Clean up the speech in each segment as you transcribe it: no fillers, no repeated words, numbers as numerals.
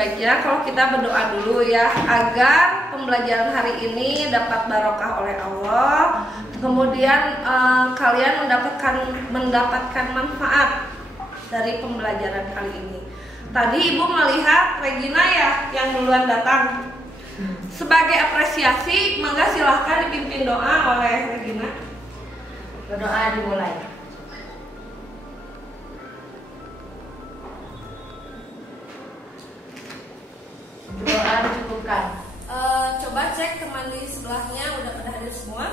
baiknya kalau kita berdoa dulu ya, agar pembelajaran hari ini dapat barokah oleh Allah. Kemudian kalian mendapatkan manfaat dari pembelajaran kali ini. Tadi Ibu melihat Regina ya yang duluan datang. Sebagai apresiasi, mangga silahkan dipimpin doa oleh Regina. Berdoa dimulai. Doa dicukupkan. Coba cek teman di sebelahnya udah pada hadir semua.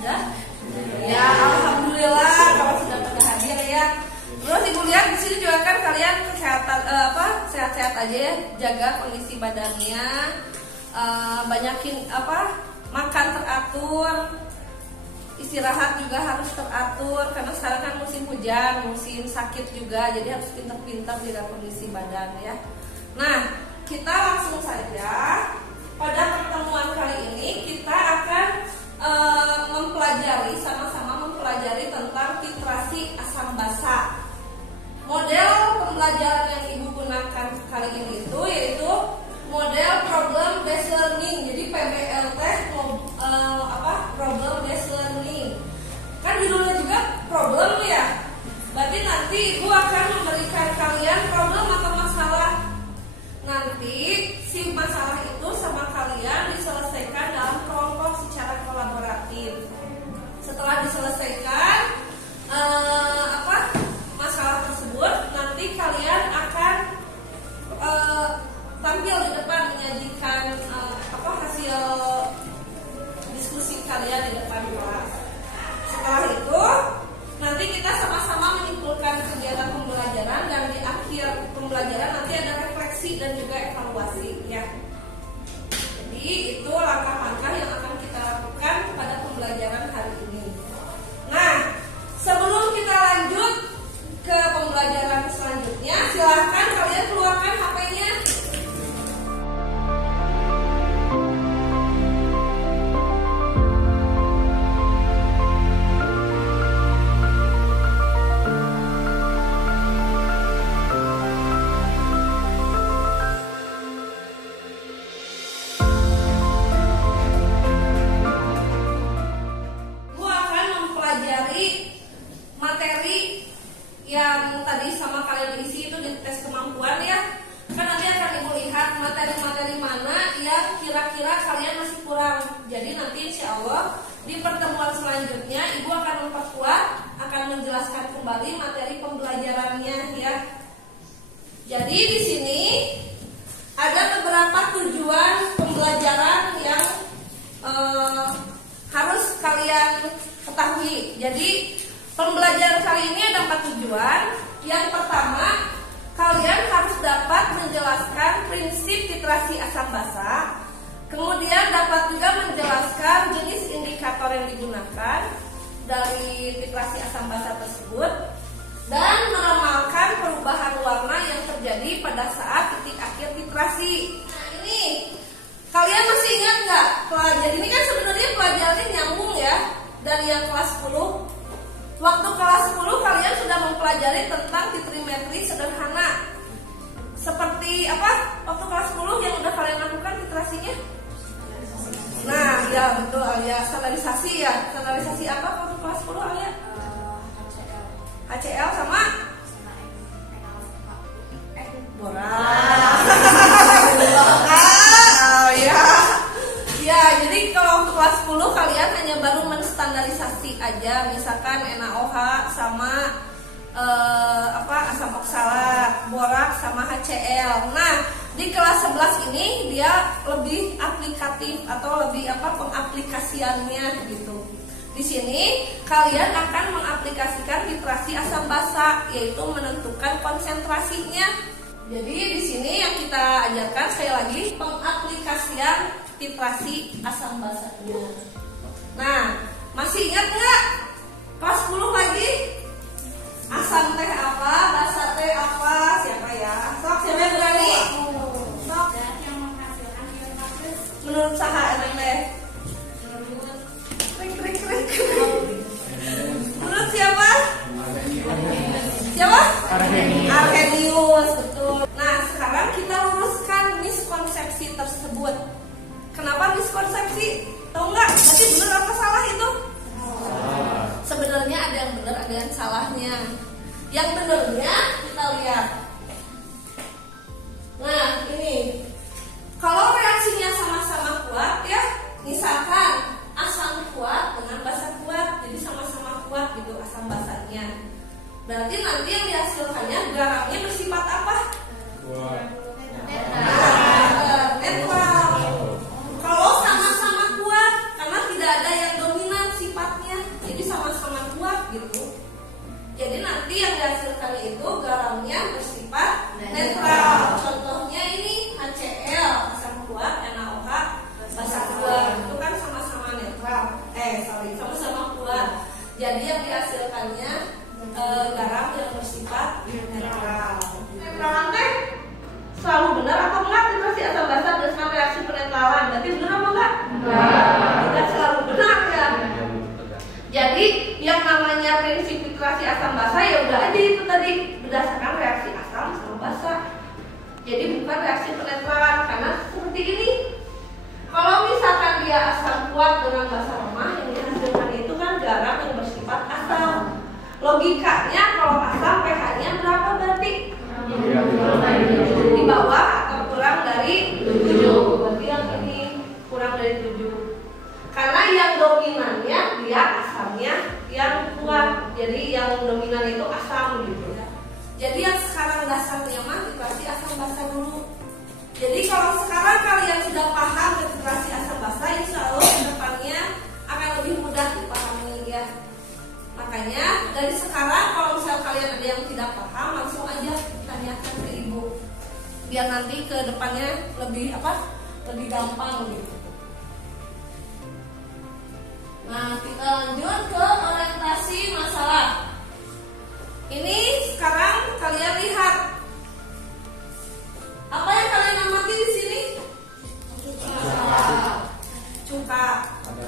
Udah? Ya, alhamdulillah kalau sudah pada hadir ya. Terus Ibu lihat di sini juga kan kalian kesehatan sehat-sehat aja ya, jaga kondisi badannya, banyakin makan teratur, istirahat juga harus teratur karena sekarang kan musim hujan, musim sakit juga, jadi harus pintar-pintar jaga kondisi badan ya. Nah, kita langsung saja pada pertemuan kali ini kita akan sama-sama mempelajari tentang titrasi asam basa. Model pembelajaran yang Ibu gunakan kali ini itu yaitu model problem based learning. Jadi PBL problem based learning. Kan judulnya juga problem ya. Berarti nanti Ibu akan memberikan kalian problem atau masalah. Nanti si masalah itu sama kalian diselesaikan dalam kelompok secara kolaboratif. Setelah diselesaikan masalah tersebut, nanti kalian akan tampil di depan menyajikan hasil diskusi kalian di depan kelas. Setelah itu nanti kita sama-sama menyimpulkan kegiatan pembelajaran dan di akhir pembelajaran nanti ada refleksi dan juga evaluasi ya. Jadi itu langkah-langkah yang akan kita lakukan pada pembelajaran hari ini. Nah, sebelum kita lanjut ke pembelajaran selanjutnya, silahkan kalian keluarkan HP-nya. Yang tadi sama kalian isi itu di tes kemampuan ya. Kan nanti akan Ibu lihat materi-materi mana yang kira-kira kalian masih kurang. Jadi nanti insya Allah di pertemuan selanjutnya Ibu akan memperkuat, akan menjelaskan kembali materi pembelajarannya ya. Jadi di sini ada beberapa tujuan pembelajaran yang harus kalian ketahui. Jadi pembelajaran kali ini ada 4 tujuan. Yang pertama, kalian harus dapat menjelaskan prinsip titrasi asam basa. Kemudian dapat juga menjelaskan jenis indikator yang digunakan dari titrasi asam basa tersebut. Dan meramalkan perubahan warna yang terjadi pada saat titik akhir titrasi. Nah ini, kalian masih ingat nggak? Pelajaran ini kan sebenarnya pelajarannya nyambung ya. Dari yang kelas 10. Waktu kelas 10 kalian sudah mempelajari tentang titrimetri sederhana. Seperti apa? Waktu kelas 10 yang udah kalian lakukan titrasinya? Nah, ya betul Alia, standarisasi ya. Standarisasi apa waktu kelas 10 Alia? HCL sama? Borak. Ya. Ya, jadi kalau untuk kelas 10 kalian hanya baru menstandarisasi aja, misalkan NaOH sama asam oksalat, borak sama HCl. Nah, di kelas 11 ini dia lebih aplikatif atau lebih pengaplikasiannya gitu. Di sini kalian akan mengaplikasikan titrasi asam basa, yaitu menentukan konsentrasinya. Jadi di sini yang kita ajarkan sekali lagi pengaplikasian titrasi asam basanya. Nah, masih ingat nggak? Kelas 10 lagi? Asam teh apa? Basa teh apa? Siapa ya? Sok, siapa yang berani? Sok. Yang menghasilkan biomass. Menurut saha eta teh? Krik. Menurut siapa? Siapa? Arrhenius, betul. Nah, tersebut. Kenapa miskonsepsi? Tahu nggak? Berarti benar apa salah itu? Sebenarnya ada yang benar, ada yang salahnya. Yang benernya kita lihat. Nah, ini kalau reaksinya sama-sama kuat ya, misalkan asam kuat dengan basa kuat, jadi sama-sama kuat gitu asam basanya. Berarti nanti yang dihasilkannya garamnya bersifat apa? Netral. Kalau sama-sama kuat, karena tidak ada yang dominan sifatnya, jadi sama-sama kuat gitu. Jadi nanti yang dihasilkan itu garamnya bersifat netral. Contohnya ini HCl asam kuat, NaOH basa kuat, itu kan sama-sama netral. Sama-sama kuat. Jadi yang dihasilkannya garam yang bersifat netral. Netralan teh selalu benar atau enggak? Titrasi asam basa berdasarkan reaksi penetralan. Berarti benar apa enggak? Tidak selalu benar ya. Jadi yang namanya prinsip titrasi asam basa ya udah aja itu tadi berdasarkan reaksi asam sama basa. Jadi bukan reaksi penetralan, karena seperti ini. Kalau misalkan dia asam kuat dengan basa lemah, yang dihasilkan itu kan garam yang bersifat asam. Logikanya kalau asam pH-nya berapa berarti? Di bawah atau kurang dari 7. Berarti yang ini kurang dari 7. Karena yang dominannya dia asamnya yang kuat. Jadi yang dominan itu asam gitu ya. Jadi yang sekarang dasarnya mah titrasi asam basa dulu. Jadi kalau sekarang kalian sudah paham titrasi asam basa, insya Allah kedepannya akan lebih mudah dipahami ya. Makanya dari sekarang kalau misal kalian ada yang tidak paham, langsung aja tanyakan ke ibu. Biar nanti ke depannya lebih lebih gampang gitu. Nah, kita lanjut ke orientasi masalah. Ini sekarang kalian lihat apa yang kalian amati di sini? Cuka.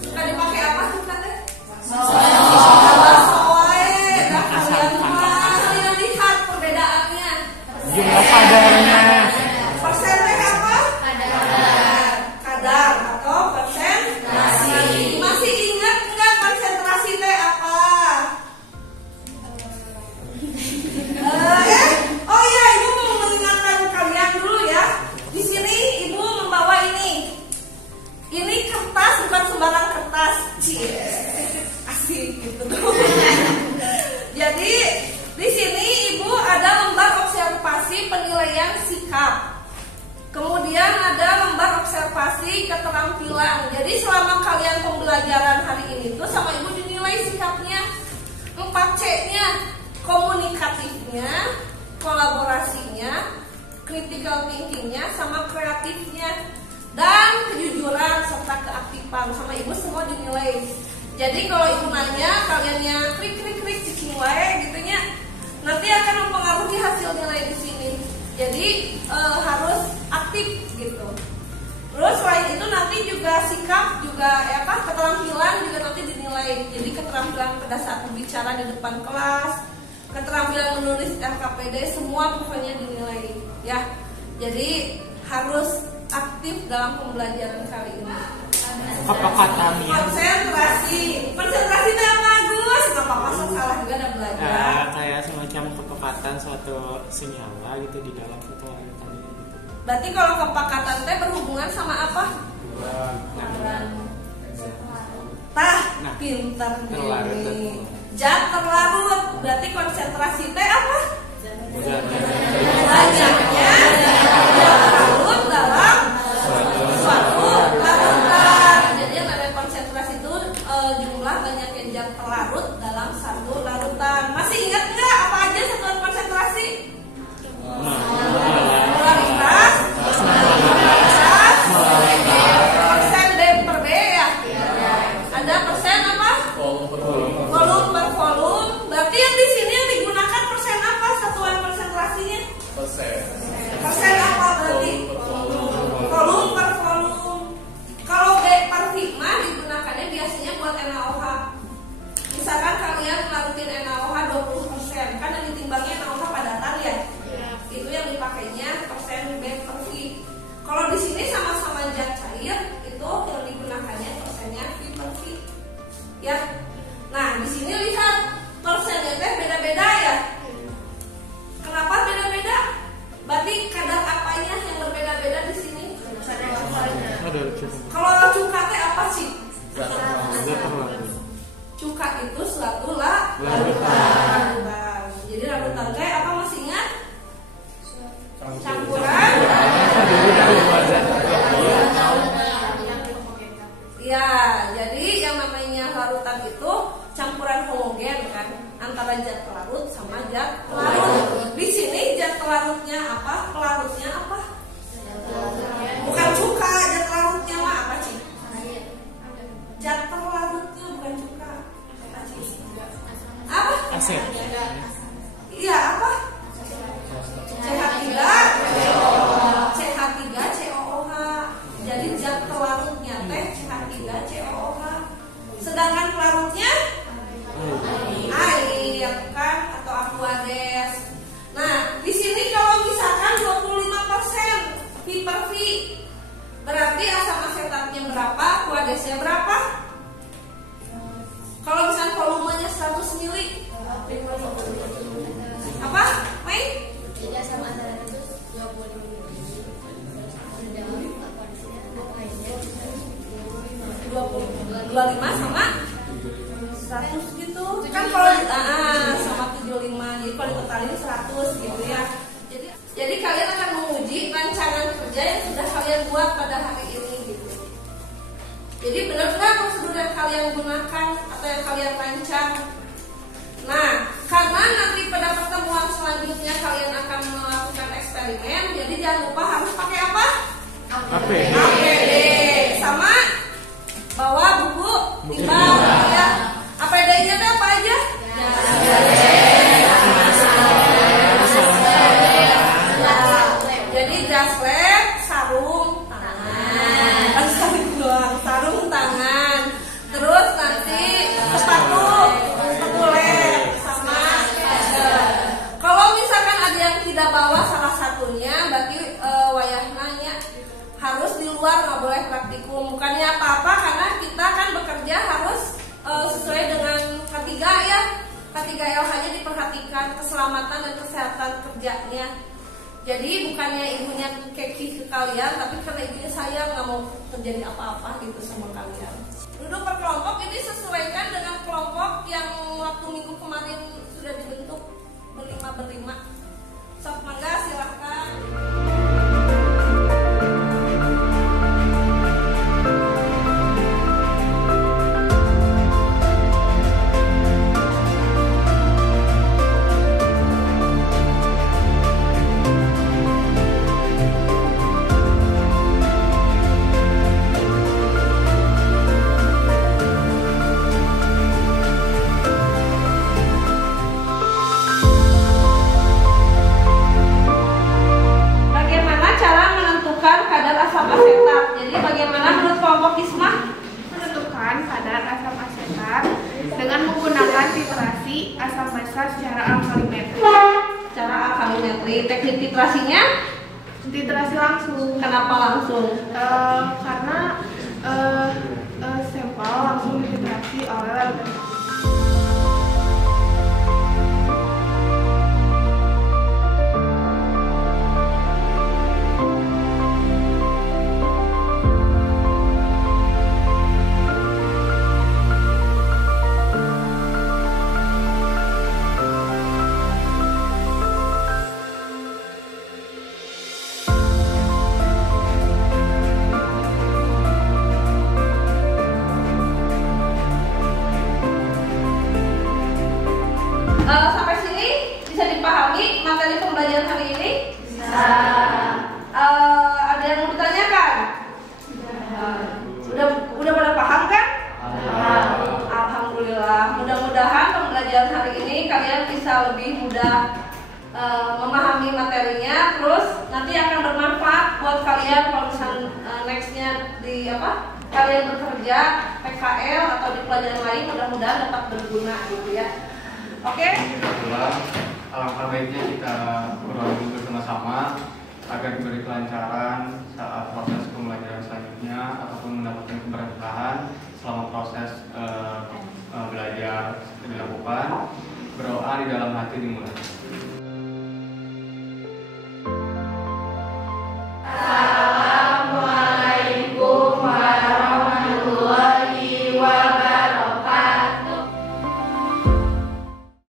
Cuka dipakai apa cuka teh? Kalian lihat perbedaannya. Jumlah kadarnya. Persen teh apa? Kadar atau persentrasi. Masih ingat nggak konsentrasi teh apa? Oh ya, ibu mau mengingatkan kalian dulu ya. Di sini ibu membawa ini. Ini kertas, bukan sembarang kertas. Asik gitu. Jadi di sini ibu ada lembar observasi penilaian sikap. Kemudian ada lembar observasi keterampilan. Jadi selama kalian pembelajaran hari ini tuh sama ibu dinilai sikapnya 4C-nya, komunikatifnya, kolaborasinya, critical thinking-nya, sama kreatifnya, dan kejujuran serta keaktifan sama ibu semua dinilai. Jadi kalau ibu nanya kaliannya krik cicing wae gitunya, nanti akan mempengaruhi hasil nilai di sini. Jadi harus aktif gitu. Terus selain itu nanti juga sikap juga keterampilan juga nanti dinilai. Jadi keterampilan pada saat berbicara di depan kelas, keterampilan menulis RKPD, semua pokoknya dinilai ya. Jadi harus aktif dalam pembelajaran kali ini. Kepekatannya. Konsentrasi itu yang bagus. Nggak apa-apa, salah juga ada belajar. Kayak semacam kepekatan suatu senyawa gitu di dalam suatu aliran gitu. Berarti kalau kepekatan teh berhubungan sama apa? Pintar nih. Zat terlarut. Berarti konsentrasi teh apa? Banyaknya larut dalam suatu larutan. Jadi yang namanya konsentrasi itu jumlah banyaknya zat terlarut dalam satu larutan. Masih ingat nggak apa aja satuan konsentrasi? Molaritas, persen D per B ya. Ada persen apa? Volume per volume. Berarti yang di sini yang digunakan persen apa satuan konsentrasinya? Persen. ada cuka. Kalau cuka teh apa sih? Zat terlarut. Cuka itu suatu larutan. Jadi larutan teh apa, masih ingat? Campuran. Ya, jadi yang namanya larutan itu campuran homogen kan, antara zat pelarut sama zat pelarut. Di sini zat pelarutnya apa? Pelarutnya apa? Bukan cuka, zat pelarutnya mah apa sih? Zat pelarutnya bukan cuka. Apa? Aset. Iya, apa? CH3 COOH. Jadi zat pelarutnya teh CH3 COOH. Sedangkan pelarutnya air kan, atau Aquades. Nah, di sini kalau misalkan 25% V per V, berarti asam asetatnya berapa, Aquadesnya berapa? Kalau misalkan volumenya 100 mili, apa? Mei? Jadi asam asetat itu 25 sama 100 gitu kan, kalau sama 75, jadi kalau ditotalin 100 gitu ya. Jadi kalian akan menguji rancangan kerja yang sudah kalian buat pada hari ini gitu. Jadi benar nggak prosedur yang kalian gunakan atau yang kalian rancang? Nah, karena nanti pada pertemuan selanjutnya kalian akan melakukan eksperimen, jadi jangan lupa harus pakai apa? APD. Sama bawa buku timbang ya. APD-nya itu apa aja? Jadi jas lab, sarung tangan, sarung tangan, terus nanti sepatu lab sama kalau misalkan ada yang tidak bawa salah satunya, berarti wayahnya harus di luar, nggak boleh praktikum. Bukannya apa-apa, karena kita kan bekerja harus sesuai dengan K3 ya. K3LH-nya diperhatikan, keselamatan dan kesehatan kerjanya. Jadi bukannya ibunya keki ke kalian, tapi karena ibunya sayang, nggak mau terjadi apa-apa gitu sama kalian. Duduk per kelompok ini sesuaikan dengan kelompok yang waktu minggu kemarin sudah dibentuk berlima. Sok mangga silahkan. Kadar asam asetat. Jadi bagaimana menurut kelompok Isma? Menentukan kadar asam asetat dengan menggunakan titrasi asam basa secara alkalimetri. Cara alkalimetri. Teknik titrasinya? Titrasi langsung. Kenapa langsung? Karena sampel langsung dititrasi oleh laboratorium. Sampai sini bisa dipahami materi pembelajaran hari ini? Bisa. Ada yang mau ditanyakan? Udah pada paham kan? Alhamdulillah. Mudah-mudahan pembelajaran hari ini kalian bisa lebih mudah memahami materinya, terus nanti akan bermanfaat buat kalian kalau misalnya nextnya di kalian bekerja PKL atau di pelajaran lain, mudah-mudahan dapat berguna gitu ya. Oke? Alangkah baiknya kita ulangi bersama-sama agar diberi kelancaran saat proses pembelajaran selanjutnya ataupun mendapatkan keberkahan selama proses belajar dilakukan. Berdoa di dalam hati dimulai.